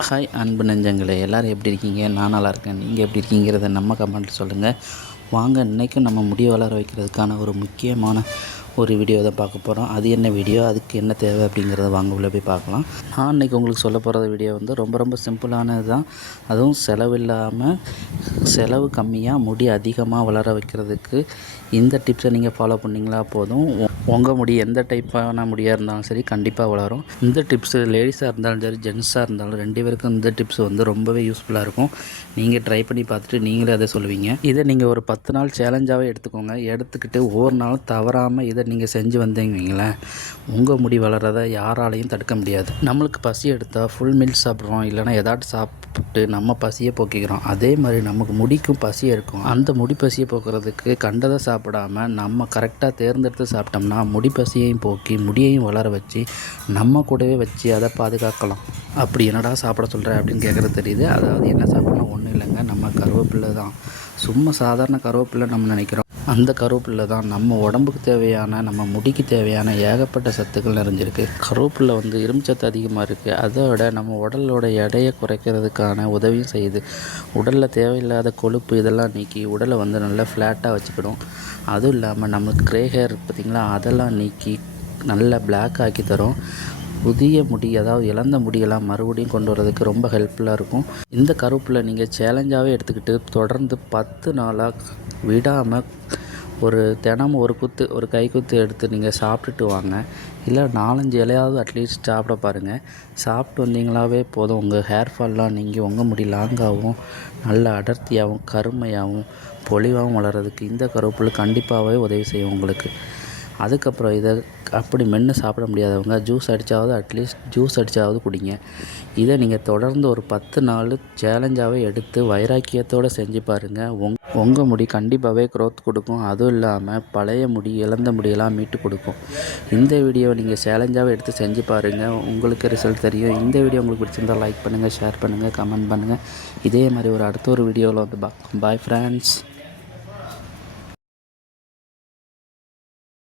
Hi அன்பு நெஞ்சங்களே, எல்லோரும் எப்படி இருக்கீங்க? நான் நல்லா இருக்கேன். நீங்கள் எப்படி இருக்கீங்கிறத நம்ம கமெண்ட்டில் சொல்லுங்கள். வாங்க, இன்றைக்கும் நம்ம முடி வளர வைக்கிறதுக்கான ஒரு முக்கியமான ஒரு வீடியோ தான் பார்க்க போகிறோம். அது என்ன வீடியோ, அதுக்கு என்ன தேவை அப்படிங்கிறத வாங்க உள்ளே போய் பார்க்கலாம். நான் இன்றைக்கி உங்களுக்கு சொல்ல போகிற வீடியோ வந்து ரொம்ப சிம்பிளானது தான். அதுவும் செலவு கம்மியாக முடி அதிகமாக வளர வைக்கிறதுக்கு இந்த டிப்ஸை நீங்கள் ஃபாலோ பண்ணிங்களா போதும், உங்கள் முடி எந்த டைப்பான முடியாக இருந்தாலும் சரி கண்டிப்பாக வளரும். இந்த டிப்ஸு லேடிஸாக இருந்தாலும் சரி ஜென்ஸாக இருந்தாலும் 2 பேருக்கும் இந்த டிப்ஸ் வந்து ரொம்பவே யூஸ்ஃபுல்லாக இருக்கும். நீங்கள் ட்ரை பண்ணி பார்த்துட்டு நீங்களே அதை சொல்லுவீங்க. இதை நீங்கள் ஒரு 10 நாள் சேலஞ்சாகவே எடுத்துக்கோங்க. எடுத்துக்கிட்டு ஒவ்வொரு நாளும் தவறாமல் இதை நீங்கள் செஞ்சு வந்தீங்க வைங்களேன், உங்கள் முடி வளர்கிறத யாராலையும் தடுக்க முடியாது. நம்மளுக்கு பசி எடுத்தால் ஃபுல் மீல்ஸ் சாப்பிட்றோம், இல்லைனா ஏதாட்டும் சாப்பிட்டு நம்ம பசியை போக்கிக்கிறோம். அதே மாதிரி நமக்கு முடிக்கும் பசி இருக்கும். அந்த முடி பசியை போக்குறதுக்கு கண்டதை சாப்பிடாம நம்ம கரெக்டாக தேர்ந்தெடுத்து சாப்பிட்டோம்னா முடி பசியையும் போக்கி முடியையும் வளர வச்சு நம்ம கூடவே வச்சு அதை பாதுகாக்கலாம். அப்படி என்னடா சாப்பிட சொல்கிறேன் அப்படின்னு கேட்குறது தெரியுது. அதாவது என்ன சாப்பிட்ணும், ஒன்றும் இல்லைங்க, நம்ம கருவேப்பிலை தான். சும்மா சாதாரண கருவேப்பிலை நம்ம நினைக்கிறோம். அந்த கருவேப்பிலை தான் நம்ம உடம்புக்கு தேவையான, நம்ம முடிக்கு தேவையான ஏகப்பட்ட சத்துக்கள் நிறைஞ்சிருக்கு. கருவேப்பிலை வந்து இரும்பு சத்து அதிகமாக இருக்குது. அதோட நம்ம உடலோட எடையை குறைக்கிறதுக்கான உதவியும் செய்யுது. உடலில் தேவையில்லாத கொழுப்பு இதெல்லாம் நீக்கி உடலை வந்து நல்லா ஃப்ளாட்டாக வச்சுக்கிடும். அதுவும் இல்லாமல் நம்மளுக்கு க்ரே ஹேர் பார்த்திங்களா, அதெல்லாம் நீக்கி நல்லா பிளாக் ஆக்கி தரும். புதிய முடி, அதாவது இழந்த முடியெல்லாம் மறுபடியும் கொண்டு வரதுக்கு ரொம்ப ஹெல்ப்ஃபுல்லாக இருக்கும். இந்த கருவேப்பிலை நீங்கள் சேலஞ்சாகவே எடுத்துக்கிட்டு தொடர்ந்து 10 நாளாக விடாமல் தினமும் ஒரு கைக்குத்து எடுத்து நீங்கள் சாப்பிட்டுட்டு வாங்க. இல்லை 4-5 இலையாவது அட்லீஸ்ட் சாப்பிட பாருங்கள். சாப்பிட்டு வந்தீங்களாவே போதும், உங்கள் ஹேர் ஃபால்லாம் நீங்கள் உங்கள் முடி லாங்காகவும் நல்ல அடர்த்தியாகவும் கருமையாகவும் பொலிவாகவும் வளர்கிறதுக்கு இந்த கருவேப்பிலை கண்டிப்பாகவே உதவி செய்யும் உங்களுக்கு. அதுக்கப்புறம் இதை அப்படி மென்று சாப்பிட முடியாதவங்க அட்லீஸ்ட் ஜூஸ் அடித்தாவது குடிங்க. இதை நீங்கள் தொடர்ந்து ஒரு 10 நாள் சேலஞ்சாகவே எடுத்து வைராக்கியத்தோடு செஞ்சு பாருங்கள். உங்கள் முடி கண்டிப்பாகவே க்ரோத் கொடுக்கும். அதுவும் இல்லாமல் பழைய முடி, இழந்த முடியெல்லாம் மீட்டு கொடுக்கும். இந்த வீடியோவை நீங்கள் சேலஞ்சாகவே எடுத்து செஞ்சு பாருங்கள், உங்களுக்கு ரிசல்ட் தெரியும். இந்த வீடியோ உங்களுக்கு பிடிச்சிருந்தால் லைக் பண்ணுங்கள், ஷேர் பண்ணுங்கள், கமெண்ட் பண்ணுங்கள். இதே மாதிரி அடுத்த ஒரு வீடியோவில் வந்து பாய் ஃப்ரெண்ட்ஸ்.